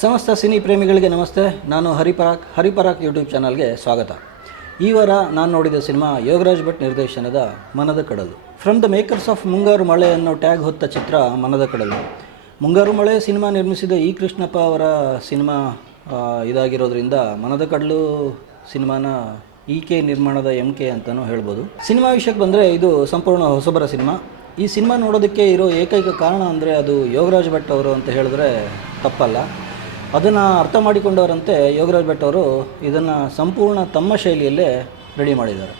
ಸಮಸ್ತ ಸಿನಿ ಪ್ರೇಮಿಗಳಿಗೆ ನಮಸ್ತೆ. ನಾನು ಹರಿಪರಾಕ್ ಯೂಟ್ಯೂಬ್ ಚಾನಲ್ಗೆ ಸ್ವಾಗತ. ಈ ವಾರ ನಾನು ನೋಡಿದ ಸಿನಿಮಾ ಯೋಗರಾಜ್ ಭಟ್ ನಿರ್ದೇಶನದ ಮನದ ಕಡಲು. ಫ್ರಮ್ ದ ಮೇಕರ್ಸ್ ಆಫ್ ಮುಂಗಾರು ಮಳೆ ಅನ್ನೋ ಟ್ಯಾಗ್ ಹೊತ್ತ ಚಿತ್ರ ಮನದ ಕಡಲು. ಮುಂಗಾರು ಮಳೆ ಸಿನಿಮಾ ನಿರ್ಮಿಸಿದ ಇ ಕೃಷ್ಣಪ್ಪ ಅವರ ಸಿನಿಮಾ ಇದಾಗಿರೋದ್ರಿಂದ ಮನದ ಕಡಲು ಸಿನಿಮಾನ ಕೆ ನಿರ್ಮಾಣದ MK ಅಂತಲೂ ಹೇಳ್ಬೋದು. ಸಿನಿಮಾ ವಿಷಯಕ್ಕೆ ಬಂದರೆ ಇದು ಸಂಪೂರ್ಣ ಹೊಸಬರ ಸಿನಿಮಾ. ಈ ಸಿನಿಮಾ ನೋಡೋದಕ್ಕೆ ಇರೋ ಏಕೈಕ ಕಾರಣ ಅಂದರೆ ಅದು ಯೋಗರಾಜ್ ಭಟ್ ಅವರು ಅಂತ ಹೇಳಿದ್ರೆ ತಪ್ಪಲ್ಲ. ಅದನ್ನು ಅರ್ಥ ಮಾಡಿಕೊಂಡವರಂತೆ ಯೋಗರಾಜ್ ಭಟ್ ಅವರು ಇದನ್ನು ಸಂಪೂರ್ಣ ತಮ್ಮ ಶೈಲಿಯಲ್ಲೇ ರೆಡಿ ಮಾಡಿದ್ದಾರೆ.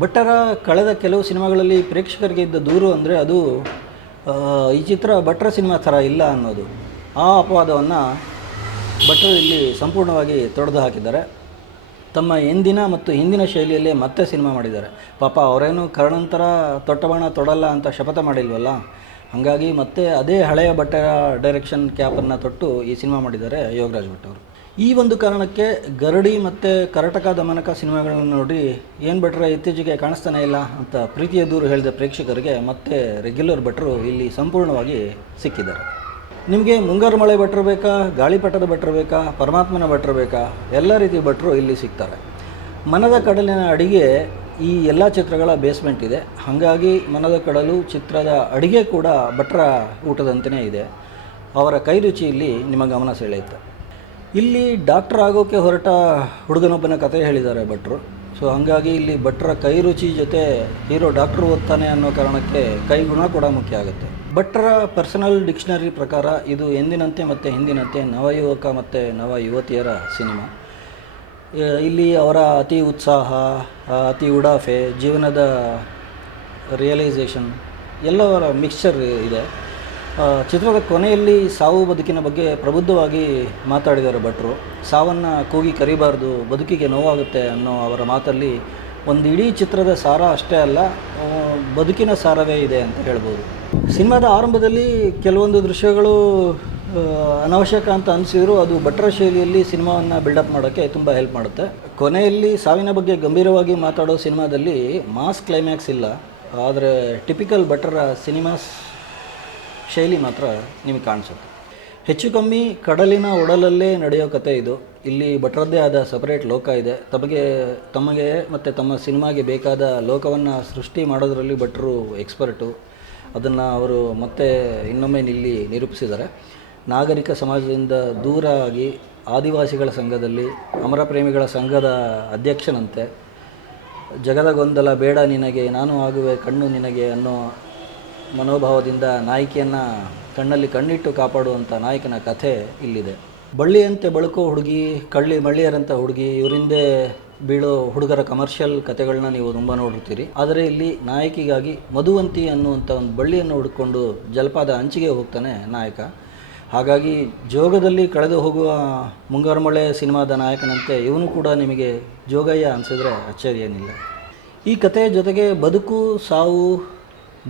ಭಟ್ಟರ ಕಳೆದ ಕೆಲವು ಸಿನಿಮಾಗಳಲ್ಲಿ ಪ್ರೇಕ್ಷಕರಿಗೆ ಇದ್ದ ದೂರು ಅಂದರೆ ಅದು ಈ ಚಿತ್ರ ಭಟ್ರ ಸಿನಿಮಾ ಥರ ಇಲ್ಲ ಅನ್ನೋದು. ಆ ಅಪವಾದವನ್ನು ಭಟ್ಟರು ಇಲ್ಲಿ ಸಂಪೂರ್ಣವಾಗಿ ತೊಡೆದು ಹಾಕಿದ್ದಾರೆ. ತಮ್ಮ ಎಂದಿನ ಮತ್ತು ಹಿಂದಿನ ಶೈಲಿಯಲ್ಲೇ ಮತ್ತೆ ಸಿನಿಮಾ ಮಾಡಿದ್ದಾರೆ. ಪಾಪ ಅವರೇನು ಕರ್ಣಂತರ ತೊಟ್ಟಬಾಣ ತೊಡಲ್ಲ ಅಂತ ಶಪಥ ಮಾಡಿಲ್ವಲ್ಲ, ಹಾಗಾಗಿ ಮತ್ತೆ ಅದೇ ಹಳೆಯ ಭಟ್ಟರ ಡೈರೆಕ್ಷನ್ ಕ್ಯಾಪನ್ನು ತೊಟ್ಟು ಈ ಸಿನಿಮಾ ಮಾಡಿದ್ದಾರೆ ಯೋಗರಾಜ್ ಭಟ್ ಅವರು. ಈ ಒಂದು ಕಾರಣಕ್ಕೆ ಗರಡಿ ಮತ್ತು ಕರಟಕ ದಮನಕ ಸಿನಿಮಾಗಳನ್ನು ನೋಡಿ ಏನು ಭಟ್ರ ಇತ್ತೀಚೆಗೆ ಕಾಣಿಸ್ತಾನೆ ಇಲ್ಲ ಅಂತ ಪ್ರೀತಿಯ ದೂರು ಹೇಳಿದ ಪ್ರೇಕ್ಷಕರಿಗೆ ಮತ್ತೆ ರೆಗ್ಯುಲರ್ ಭಟ್ರು ಇಲ್ಲಿ ಸಂಪೂರ್ಣವಾಗಿ ಸಿಕ್ಕಿದ್ದಾರೆ. ನಿಮಗೆ ಮುಂಗಾರು ಮಳೆ ಭಟ್ರು ಬೇಕಾ, ಗಾಳಿಪಟದ ಭಟ್ರು ಬೇಕಾ, ಪರಮಾತ್ಮನ ಭಟ್ರು ಬೇಕಾ, ಎಲ್ಲ ರೀತಿಯ ಭಟ್ರು ಇಲ್ಲಿ ಸಿಗ್ತಾರೆ. ಮನದ ಕಡಲಿನ ಅಡಿಗೆ ಈ ಎಲ್ಲ ಚಿತ್ರಗಳ ಬೇಸ್ಮೆಂಟ್ ಇದೆ. ಹಾಗಾಗಿ ಮನದ ಕಡಲು ಚಿತ್ರದ ಅಡಿಗೆ ಕೂಡ ಭಟ್ರ ಊಟದಂತೆಯೇ ಇದೆ. ಅವರ ಕೈ ರುಚಿ ಇಲ್ಲಿ ನಿಮ್ಮ ಗಮನ ಸೆಳೆಯುತ್ತೆ. ಇಲ್ಲಿ ಡಾಕ್ಟರ್ ಆಗೋಕ್ಕೆ ಹೊರಟ ಹುಡುಗನೊಬ್ಬನ ಕಥೆ ಹೇಳಿದ್ದಾರೆ ಭಟ್ರು. ಸೊ ಹಾಗಾಗಿ ಇಲ್ಲಿ ಭಟ್ರ ಕೈ ರುಚಿ ಜೊತೆ ಹೀರೋ ಡಾಕ್ಟ್ರು ಓದ್ತಾನೆ ಅನ್ನೋ ಕಾರಣಕ್ಕೆ ಕೈ ಗುಣ ಕೂಡ ಮುಖ್ಯ ಆಗುತ್ತೆ. ಭಟ್ರ ಪರ್ಸನಲ್ ಡಿಕ್ಷನರಿ ಪ್ರಕಾರ ಇದು ಎಂದಿನಂತೆ ಮತ್ತು ಹಿಂದಿನಂತೆ ನವಯುವಕ ಮತ್ತು ನವ ಯುವತಿಯರ ಸಿನಿಮಾ. ಇಲ್ಲಿ ಅವರ ಅತಿ ಉತ್ಸಾಹ, ಅತಿ ಉಡಾಫೆ, ಜೀವನದ ರಿಯಲೈಸೇಷನ್ ಎಲ್ಲವರ ಮಿಕ್ಸ್ಚರ್ ಇದೆ. ಚಿತ್ರದ ಕೊನೆಯಲ್ಲಿ ಸಾವು ಬದುಕಿನ ಬಗ್ಗೆ ಪ್ರಬುದ್ಧವಾಗಿ ಮಾತಾಡಿದ್ದಾರೆ ಭಟ್ರು. ಸಾವನ್ನು ಕೂಗಿ ಕರಿಬಾರ್ದು, ಬದುಕಿಗೆ ನೋವಾಗುತ್ತೆ ಅನ್ನೋ ಅವರ ಮಾತಲ್ಲಿ ಒಂದು ಇಡೀ ಚಿತ್ರದ ಸಾರ ಅಷ್ಟೇ ಅಲ್ಲ, ಬದುಕಿನ ಸಾರವೇ ಇದೆ ಅಂತ ಹೇಳ್ಬೋದು. ಸಿನಿಮಾದ ಆರಂಭದಲ್ಲಿ ಕೆಲವೊಂದು ದೃಶ್ಯಗಳು ಅನವಶ್ಯಕ ಅಂತ ಅನಿಸಿದ್ರು ಅದು ಭಟ್ರ ಶೈಲಿಯಲ್ಲಿ ಸಿನಿಮಾವನ್ನು ಬಿಲ್ಡಪ್ ಮಾಡೋಕ್ಕೆ ತುಂಬ ಹೆಲ್ಪ್ ಮಾಡುತ್ತೆ. ಕೊನೆಯಲ್ಲಿ ಸಾವಿನ ಬಗ್ಗೆ ಗಂಭೀರವಾಗಿ ಮಾತಾಡೋ ಸಿನಿಮಾದಲ್ಲಿ ಮಾಸ್ ಕ್ಲೈಮ್ಯಾಕ್ಸ್ ಇಲ್ಲ, ಆದರೆ ಟಿಪಿಕಲ್ ಭಟ್ರ ಸಿನಿಮಾಸ್ ಶೈಲಿ ಮಾತ್ರ ನಿಮಗೆ ಕಾಣಿಸುತ್ತೆ. ಹೆಚ್ಚು ಕಮ್ಮಿ ಕಡಲಿನ ಒಡಲಲ್ಲೇ ನಡೆಯೋ ಕತೆ ಇದು. ಇಲ್ಲಿ ಭಟ್ರದ್ದೇ ಆದ ಸಪರೇಟ್ ಲೋಕ ಇದೆ. ತಮಗೆ ಮತ್ತು ತಮ್ಮ ಸಿನಿಮಾಗೆ ಬೇಕಾದ ಲೋಕವನ್ನು ಸೃಷ್ಟಿ ಮಾಡೋದರಲ್ಲಿ ಭಟ್ರು ಎಕ್ಸ್ಪರ್ಟು. ಅದನ್ನು ಅವರು ಮತ್ತೆ ಇನ್ನೊಮ್ಮೆ ಇಲ್ಲಿ ನಿರೂಪಿಸಿದ್ದಾರೆ. ನಾಗರಿಕ ಸಮಾಜದಿಂದ ದೂರ ಆಗಿ ಆದಿವಾಸಿಗಳ ಸಂಘದಲ್ಲಿ ಅಮರ ಪ್ರೇಮಿಗಳ ಸಂಘದ ಅಧ್ಯಕ್ಷನಂತೆ ಜಗದ ಗೊಂದಲ ಬೇಡ ನಿನಗೆ, ನಾನು ಆಗುವೆ ಕಣ್ಣು ನಿನಗೆ ಅನ್ನೋ ಮನೋಭಾವದಿಂದ ನಾಯಕಿಯನ್ನು ಕಣ್ಣಲ್ಲಿ ಕಣ್ಣಿಟ್ಟು ಕಾಪಾಡುವಂಥ ನಾಯಕನ ಕಥೆ ಇಲ್ಲಿದೆ. ಬಳ್ಳಿಯಂತೆ ಬಳುಕೋ ಹುಡುಗಿ, ಮಳ್ಳಿಯರಂಥ ಹುಡುಗಿ, ಇವರಿಂದೇ ಬೀಳೋ ಹುಡುಗರ ಕಮರ್ಷಿಯಲ್ ಕಥೆಗಳನ್ನ ನೀವು ತುಂಬ ನೋಡಿರ್ತೀರಿ. ಆದರೆ ಇಲ್ಲಿ ನಾಯಕಿಗಾಗಿ ಮಧುವಂತಿ ಅನ್ನುವಂಥ ಒಂದು ಬಳ್ಳಿಯನ್ನು ಹುಡುಕೊಂಡು ಜಲಪಾದ ಅಂಚಿಗೆ ಹೋಗ್ತಾನೆ ನಾಯಕ. ಹಾಗಾಗಿ ಜೋಗದಲ್ಲಿ ಕಳೆದು ಹೋಗುವ ಮುಂಗಾರು ಮಳೆ ಸಿನಿಮಾದ ನಾಯಕನಂತೆ ಇವನು ಕೂಡ ನಿಮಗೆ ಜೋಗಯ್ಯ ಅನಿಸಿದ್ರೆ ಅಚ್ಚರಿ ಏನಿಲ್ಲ. ಈ ಕಥೆಯ ಜೊತೆಗೆ ಬದುಕು, ಸಾವು,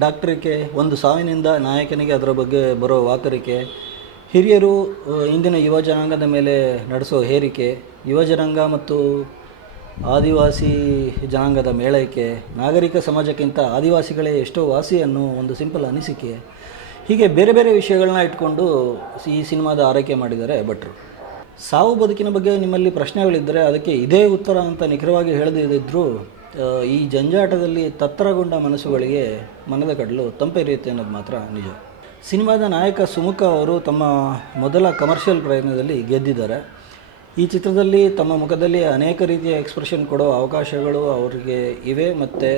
ಡಾಕ್ಟ್ರಿಕೆ, ಒಂದು ಸಾವಿನಿಂದ ನಾಯಕನಿಗೆ ಅದರ ಬಗ್ಗೆ ಬರೋ ವಾಕರಿಕೆ, ಹಿರಿಯರು ಇಂದಿನ ಯುವ ಜನಾಂಗದ ಮೇಲೆ ನಡೆಸೋ ಹೇರಿಕೆ, ಯುವ ಜನಾಂಗ ಮತ್ತು ಆದಿವಾಸಿ ಜನಾಂಗದ ಮೇಳೈಕೆ, ನಾಗರಿಕ ಸಮಾಜಕ್ಕಿಂತ ಆದಿವಾಸಿಗಳೇ ಎಷ್ಟೋ ವಾಸಿ ಅನ್ನೋ ಒಂದು ಸಿಂಪಲ್ ಅನಿಸಿಕೆ, ಹೀಗೆ ಬೇರೆ ಬೇರೆ ವಿಷಯಗಳನ್ನ ಇಟ್ಕೊಂಡು ಈ ಸಿನಿಮಾದ ಆರೈಕೆ ಮಾಡಿದ್ದಾರೆ ಭಟ್ರು. ಸಾವು ಬದುಕಿನ ಬಗ್ಗೆ ನಿಮ್ಮಲ್ಲಿ ಪ್ರಶ್ನೆಗಳಿದ್ದರೆ ಅದಕ್ಕೆ ಇದೇ ಉತ್ತರ ಅಂತ ನಿಖರವಾಗಿ ಹೇಳದಿದ್ದರೂ ಈ ಜಂಜಾಟದಲ್ಲಿ ತತ್ತರಗೊಂಡ ಮನಸ್ಸುಗಳಿಗೆ ಮನದ ಕಡಲು ತಂಪೆರೆಯುತ್ತೆ ಅನ್ನೋದು ಮಾತ್ರ ನಿಜ. ಸಿನಿಮಾದ ನಾಯಕ ಸುಮುಖ ಅವರು ತಮ್ಮ ಮೊದಲ ಕಮರ್ಷಿಯಲ್ ಪ್ರಯತ್ನದಲ್ಲಿ ಗೆದ್ದಿದ್ದಾರೆ. ಈ ಚಿತ್ರದಲ್ಲಿ ತಮ್ಮ ಮುಖದಲ್ಲಿ ಅನೇಕ ರೀತಿಯ ಎಕ್ಸ್ಪ್ರೆಷನ್ ಕೊಡೋ ಅವಕಾಶಗಳು ಅವರಿಗೆ ಇವೆ ಮತ್ತು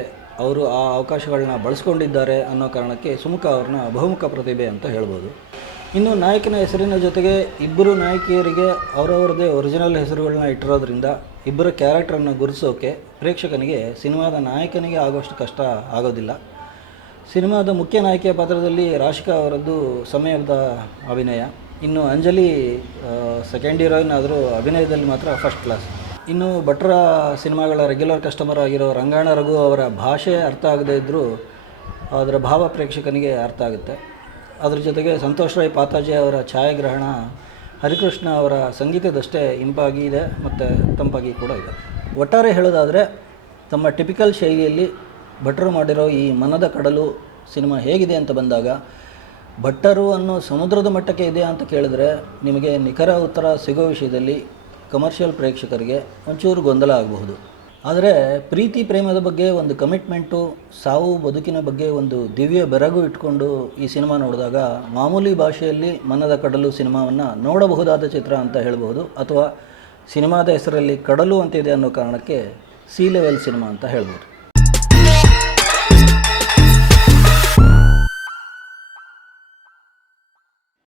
ಅವರು ಆ ಅವಕಾಶಗಳನ್ನ ಬಳಸ್ಕೊಂಡಿದ್ದಾರೆ ಅನ್ನೋ ಕಾರಣಕ್ಕೆ ಸುಮುಖ ಅವ್ರನ್ನ ಬಹುಮುಖ ಪ್ರತಿಭೆ ಅಂತ ಹೇಳ್ಬೋದು. ಇನ್ನು ನಾಯಕನ ಹೆಸರಿನ ಜೊತೆಗೆ ಇಬ್ಬರು ನಾಯಕಿಯರಿಗೆ ಅವರವರದೇ ಒರಿಜಿನಲ್ ಹೆಸರುಗಳನ್ನ ಇಟ್ಟಿರೋದ್ರಿಂದ ಇಬ್ಬರ ಕ್ಯಾರೆಕ್ಟರನ್ನು ಗುರುತಿಸೋಕೆ ಪ್ರೇಕ್ಷಕನಿಗೆ ಸಿನಿಮಾದ ನಾಯಕನಿಗೆ ಆಗೋಷ್ಟು ಕಷ್ಟ ಆಗೋದಿಲ್ಲ. ಸಿನಿಮಾದ ಮುಖ್ಯ ನಾಯಕಿಯ ಪಾತ್ರದಲ್ಲಿ ರಾಶಿಕಾ ಅವರದ್ದು ಸಮಯದ ಅಭಿನಯ. ಇನ್ನು ಅಂಜಲಿ ಸೆಕೆಂಡ್ ಹೀರೋಯಿನ್ ಆದರೂ ಅಭಿನಯದಲ್ಲಿ ಮಾತ್ರ ಫಸ್ಟ್ ಕ್ಲಾಸ್. ಇನ್ನು ಭಟ್ರ ಸಿನಿಮಾಗಳ ರೆಗ್ಯುಲರ್ ಕಸ್ಟಮರ್ ಆಗಿರೋ ರಂಗಾಯಣ ರಘು ಅವರ ಭಾಷೆ ಅರ್ಥ ಆಗದೇ ಇದ್ದರೂ ಅದರ ಭಾವ ಪ್ರೇಕ್ಷಕನಿಗೆ ಅರ್ಥ ಆಗುತ್ತೆ. ಅದ್ರ ಜೊತೆಗೆ ಸಂತೋಷ್ ರೈ ಪಾತಾಜಿ ಅವರ ಛಾಯಾಗ್ರಹಣ, ಹರಿಕೃಷ್ಣ ಅವರ ಸಂಗೀತದಷ್ಟೇ ಇಂಪಾಗಿ ಇದೆ ಮತ್ತು ತಂಪಾಗಿ ಕೂಡ ಇದೆ. ಒಟ್ಟಾರೆ ಹೇಳೋದಾದರೆ ತಮ್ಮ ಟಿಪಿಕಲ್ ಶೈಲಿಯಲ್ಲಿ ಭಟ್ರು ಮಾಡಿರೋ ಈ ಮನದ ಕಡಲು ಸಿನಿಮಾ ಹೇಗಿದೆ ಅಂತ ಬಂದಾಗ ಭಟ್ಟರು ಅನ್ನೋ ಸಮುದ್ರದ ಮಟ್ಟಕ್ಕೆ ಇದೆಯಾ ಅಂತ ಕೇಳಿದ್ರೆ ನಿಮಗೆ ನಿಖರ ಉತ್ತರ ಸಿಗೋ ವಿಷಯದಲ್ಲಿ ಕಮರ್ಷಿಯಲ್ ಪ್ರೇಕ್ಷಕರಿಗೆ ಒಂಚೂರು ಗೊಂದಲ ಆಗಬಹುದು. ಆದರೆ ಪ್ರೀತಿ ಪ್ರೇಮದ ಬಗ್ಗೆ ಒಂದು ಕಮಿಟ್ಮೆಂಟು, ಸಾವು ಬದುಕಿನ ಬಗ್ಗೆ ಒಂದು ದಿವ್ಯ ಬೆರಗು ಇಟ್ಕೊಂಡು ಈ ಸಿನಿಮಾ ನೋಡಿದಾಗ ಮಾಮೂಲಿ ಭಾಷೆಯಲ್ಲಿ ಮನದ ಕಡಲು ಸಿನಿಮಾವನ್ನು ನೋಡಬಹುದಾದ ಚಿತ್ರ ಅಂತ ಹೇಳ್ಬೋದು. ಅಥವಾ ಸಿನಿಮಾದ ಹೆಸರಲ್ಲಿ ಕಡಲು ಅಂತಿದೆ ಅನ್ನೋ ಕಾರಣಕ್ಕೆ ಸಿ ಲೆವೆಲ್ ಸಿನಿಮಾ ಅಂತ ಹೇಳ್ಬೋದು.